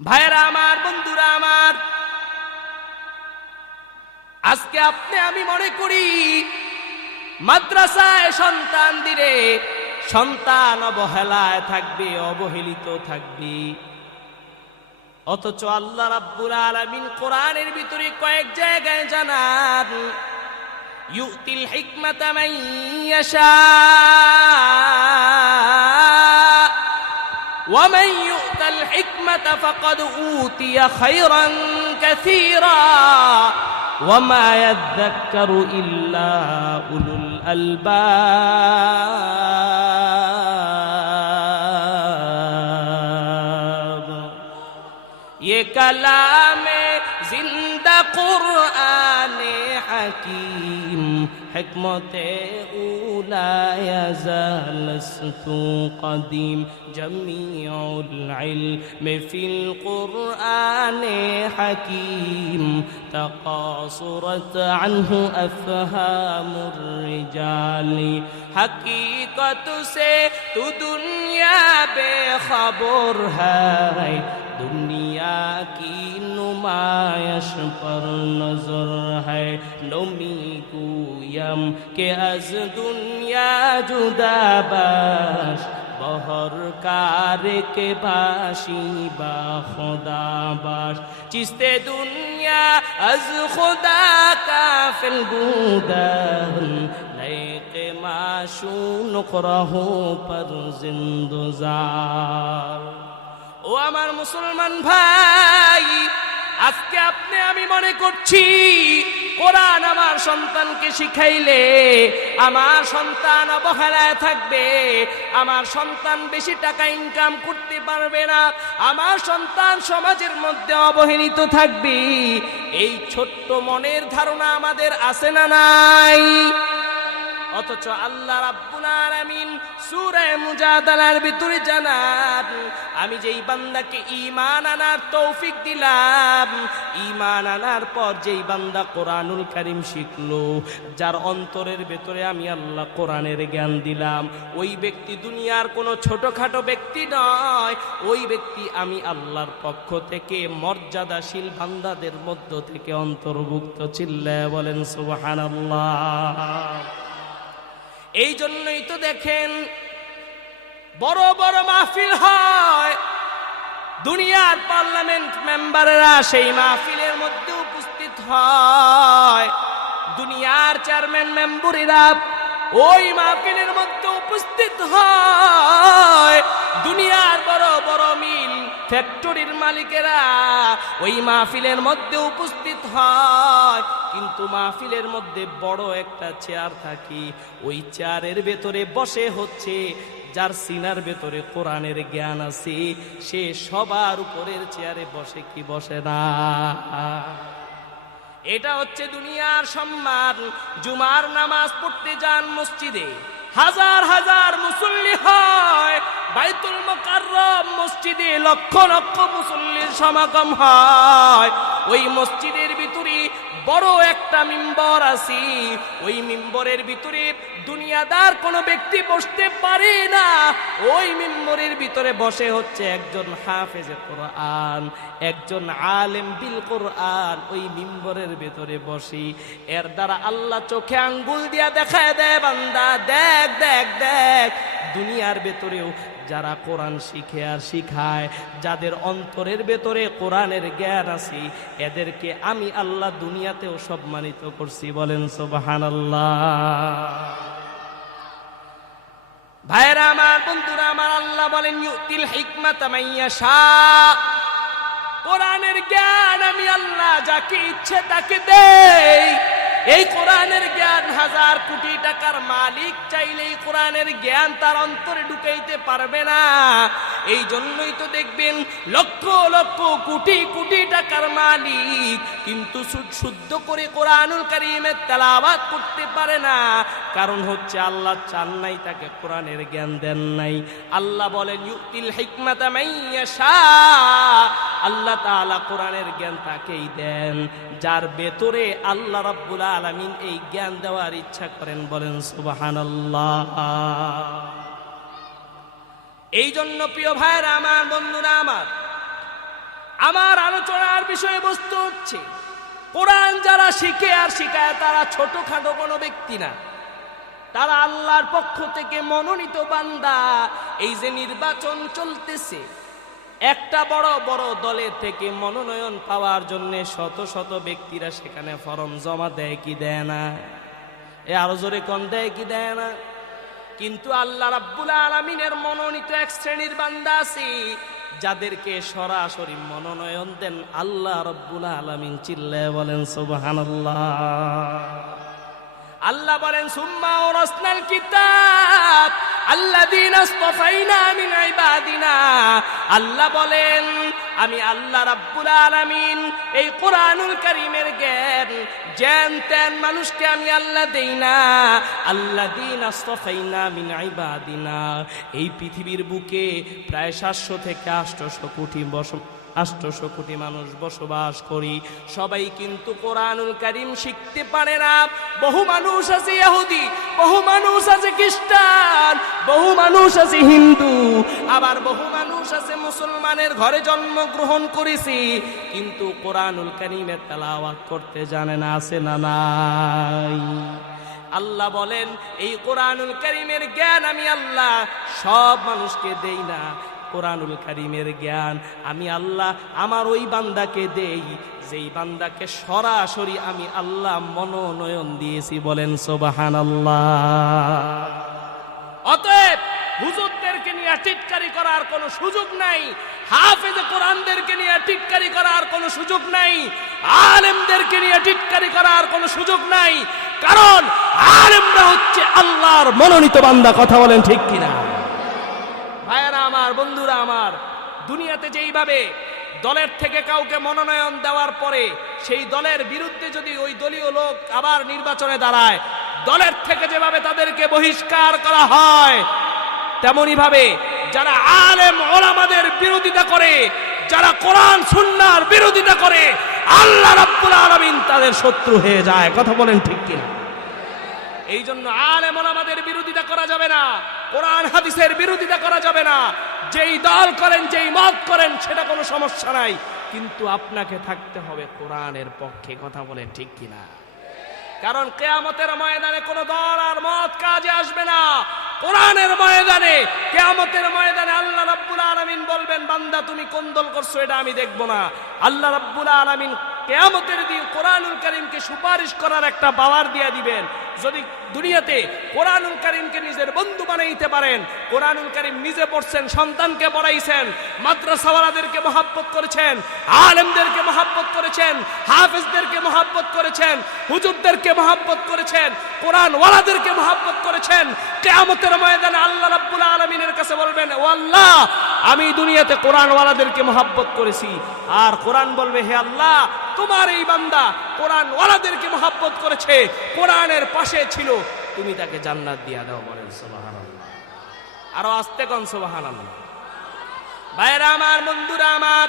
ভাইয়েরা আমার, বন্ধুরা আমার, আজকে আপনি, আমি মনে করি মাদ্রাসায় সন্তান দিলে সন্তান অবহেলায় থাকবে, অবহেলিত থাকবে। অথচ আল্লাহ রাব্বুল আলামিন কোরআনের ভিতরে কয়েক জায়গায় জানান, ইউতিল হিকমাতা মান ইয়াশা ওয়া মান فقد أوتي خيرا كثيرا وما يذكر إلا أولو الألباب. يكلام زند قرآن حكيم حكمت أولى يزال لست قديم جميع العلم في القرآن حكيم تقاصرت عنه أفهام الرجال حقيقة سے تو دنیا بے خبر ہے دنیا کی मायश पर नजर है नमी कुयम के अज दुनिया जुदा बश বহর কারকে বাসি বা খোদাবাস? চিস্তে দুনিয়া আজ খোদা কাফিল গুদান নাইকে মাশুন করহ পর জিন্দুজার। ও আমার মুসলমান ভাই আজকে আপনি, আমি মনে করছি, কোরআন আমার সন্তানকে শিখাইলে আমার সন্তান অবহেলায় থাকবে, আমার সন্তান বেশি টাকা ইনকাম করতে পারবে না, আমার সন্তান সমাজের মধ্যে অবহেলিত থাকবে, এই ছোট্ট মনের ধারণা আমাদের আছে না নাই? অথচ আল্লাহ রাব্বুল আলামিন সূরা মুজাদালার ভিতরে জানান, আমি যেই বান্দাকে ঈমান আনার তৌফিক দিলাম, ঈমান আনার পর যেই বান্দা কোরআনুল কারীম শিখলো, যার অন্তরের ভেতরে আমি আল্লাহ কোরআনের জ্ঞান দিলাম। ওই ব্যক্তি দুনিয়ার কোনো ছোটখাটো ব্যক্তি নয়, ওই ব্যক্তি আমি আল্লাহর পক্ষ থেকে মর্যাদাশীল বান্দাদের মধ্য থেকে অন্তর্ভুক্ত চিল্লায় বলেন সুবহানাল্লাহ। এই জন্যই তো দেখেন, বড় বড় মাহফিল হয়। দুনিয়ার পার্লামেন্ট মেম্বারেরা সেই মাহফিলের মধ্যে উপস্থিত হয়। দুনিয়ার চেয়ারম্যান মেম্বরেরা ওই মাহফিলের মধ্যে উপস্থিত হয়। দুনিয়ার বড় বড় মিল ফ্যাক্টরির মালিকেরা ওই মাহফিলের মধ্যে উপস্থিত হয়। কিন্তু মাহফিলের মধ্যে বড় একটা চেয়ার থাকি। ওই চেয়ারের ভেতরে বসে হচ্ছে, যার সিনার ভেতরে কোরআনের জ্ঞান আছে, সে সবার উপরের চেয়ারে বসে কি বসে না। এটা হচ্ছে দুনিয়ার সম্মান। জুমার নামাজ পড়তে যান মসজিদে, হাজার হাজার মুসল্লি হয়। বাইতুল মোকাররম মসজিদে লক্ষ লক্ষ মুসল্লির সমাগম হয়। ওই মসজিদের বড় একটা মিম্বর আছি। ওই মিম্বরের ভিতরে দুনিয়াদার কোনো ব্যক্তি বসতে পারে না। ওই মিম্বরের ভিতরে বসে হচ্ছে একজন হাফেজে কোরআন, একজন আলেম বিল কোরআন। ওই মিম্বরের ভেতরে বসি। এর দ্বারা আল্লাহ চোখে আঙ্গুল দিয়া দেখায় দেয়, বান্দা, দেখ দেখ দেখ। দুনিয়ার ভেতরেও যারা কোরআন শিখে আর শিখায়, যাদের অন্তরের ভেতরে কোরআনের জ্ঞান আছে, এদেরকে আমি আল্লাহ দুনিয়াতেও সম্মানিত করছি। বলেন সোবাহান ভাইরা আমার, বন্ধুরা আমার, আল্লাহ বলেন, ইউতিল হিকমাত মাইয়াশা কোরআনের জ্ঞান আমি আল্লাহ যাকে ইচ্ছে তাকে দেই। এই কোরআনের জ্ঞান হাজার কোটি টাকার মালিক চাইলে এই কোরআনের জ্ঞান তার অন্তরে ঢুকাইতে পারবে না। এই জন্যই তো দেখবেন লক্ষ লক্ষ কোটি কোটি টাকার মালিক কিন্তু শুদ্ধ করে কোরআনুল কারিমের তেলাওয়াত করতে পারে না। কারণ হচ্ছে আল্লাহ চান নাই তাকে কোরআনের জ্ঞান দেন নাই। আল্লাহ বলেন, ইউতিল হিকমাতা মাইয়াশা আল্লাহ তাআলা কোরআনের জ্ঞান তাকেই দেন। যার ভেতরে আল্লাহ রাব্বুল আলামিন এই জ্ঞান দেওয়ার ইচ্ছা করেন বলেন, সুবহানাল্লাহ। এই জন্য প্রিয় ভাইরা আমার বন্ধুরা, আমার আমার আলোচনার বিষয়বস্তু হচ্ছে, কোরআন যারা শিখে আর শিখায় তারা ছোটখাটো কোনো ব্যক্তি না। তারা আল্লাহর পক্ষ থেকে মনোনীত বান্দা। এই যে নির্বাচন চলতেছে একটা বড় বড় দলের থেকে মনোনয়ন পাওয়ার জন্য শত শত ব্যক্তিরা সেখানে ফরম জমা দেয় কি দেয় না? এ আরও জোরে কম দেয় কি দেয় না? কিন্তু আল্লাহ রাব্বুল আলমিনের মনোনীত এক শ্রেণির বান্দা আছে, যাদেরকে সরাসরি মনোনয়ন দেন আল্লাহ রব্বুল আলমিন। চিল্লায় বলেন, সুবহানাল্লাহ। আল্লাহ বলেন, সুম্মা ওরাসনাল কিতাব আল্লাহ বলেন, আমি আল্লাহ রাব্বুল আলামিন এই কোরআনুল করিমের জ্ঞান জ্ঞান তেন মানুষকে আমি আল্লাহ দেই না। আল্লাযীনা ইসতাফাইনা মিন ইবাদিনা। এই পৃথিবীর বুকে প্রায় সাতশো থেকে আষ্টশো কোটি বস আষ্টশো কোটি মানুষ বসবাস করি। সবাই কিন্তু কোরআনুল করিম শিখতে পারে না। বহু মানুষ আছে ইহুদি, বহু মানুষ আছে খ্রিস্টান, বহু মানুষ আছে হিন্দু, আবার বহু মানুষ আছে মুসলমানের ঘরে জন্মগ্রহণ করেছি, কিন্তু কোরআনুল করিমের তেলাওয়াত করতে জানে না, আছে না নাই? আল্লাহ বলেন, এই কোরআনুল করিমের জ্ঞান আমি আল্লাহ সব মানুষকে দেই না। কোরআনুল কারিমের জ্ঞান। আমি আল্লাহ, আমার ওই বান্দাকে দেই। যেই বান্দাকে সরাসরি আমি আল্লাহ মনোনয়ন দিয়েছি বলেন সোবাহান আল্লাহ অতএব হুজুরদেরকে নিয়ে টিটকারি করার কোনো সুযোগ নাই। হাফেজে কোরআনদেরকে নিয়ে টিটকারি করার কোনো সুযোগ নাই। আলেমদেরকে নিয়ে টিটকারি করার কোনো সুযোগ নাই। কারণ আলেমরা হচ্ছে আল্লাহর মনোনীত বান্দা, কথা বলেন ঠিক কিনা? আমার বন্ধুরা আমার, দুনিয়াতে যেইভাবে দলের থেকে কাউকে মনোনয়ন দেওয়ার পরে সেই দলের বিরুদ্ধে যদি ওই দলীয় লোক আবার নির্বাচনে দাঁড়ায়, দলের থেকে যেভাবে তাদেরকে বহিষ্কার করা হয় তেমনি ভাবে যারা আলেম ওলামাদের বিরোধিতা করে, যারা কোরআন সুন্নার বিরোধিতা করে, আল্লাহ রাব্বুল আলামিন তাদের শত্রু হয়ে যায়। কথা বলেন ঠিক কিনা? এই জন্য আলেম ওলামাদের বিরোধিতা করা যাবে না, কোরআন, হাদিসের বিরোধিতা করা যাবে না। যেই দল করেন, যেই মত করেন, সেটা কোনো সমস্যা নাই। কিন্তু আপনাকে থাকতে হবে কোরআনের পক্ষে, কথা বলে ঠিক কিনা? কারণ কেয়ামতের ময়দানে কোনো দল আর মত কাজে আসবে না। কোরআনের ময়দানে, কেয়ামতের ময়দানে আল্লাহ রাব্বুল আলামিন বলবেন, বান্দা, তুমি কোন দল করছ এটা আমি দেখব না। আল্লাহ রাব্বুল আলামিন কেয়ামতের দিন কোরআনুল কারীমকে সুপারিশ করার একটা পাওয়ার দিয়ে দিবেন। যদি দুনিয়াতে কোরআনুল কারীমকে নিজের বন্ধু বানাইতে পারেন, কোরআনুল কারীম নিজে পড়ছেন, সন্তানকে পড়াইছেন, মাদ্রাসাওয়ালাদেরকে মহাব্বত করেছেন, আলেমদেরকে মহাব্বত করেছেন, হাফিজদেরকে মহাব্বত করেছেন, হুজুরদেরকে মহাব্বত করেছেন কোরআন ওয়ালাদেরকে মহাব্বত করেছেন, কেয়ামতের ময়দানে আল্লাহ রাব্বুল আলমিনের কাছে বলবেন, ও আল্লাহ, আমি দুনিয়াতে কোরআন ওয়ালাদেরকে মহাব্বত করেছি। আর কোরআন বলবে, হে আল্লাহ তোমার এই বান্দা কোরআন ওয়ালাদেরকে মহাব্বত করেছে, কোরআনের পাশে ছিল। তুমি তাকে জান্নাত দিয়া দাও বলেন সোবাহান আরও আস্তে কন সোবাহান ভাইরা আমার, বন্ধুরা আমার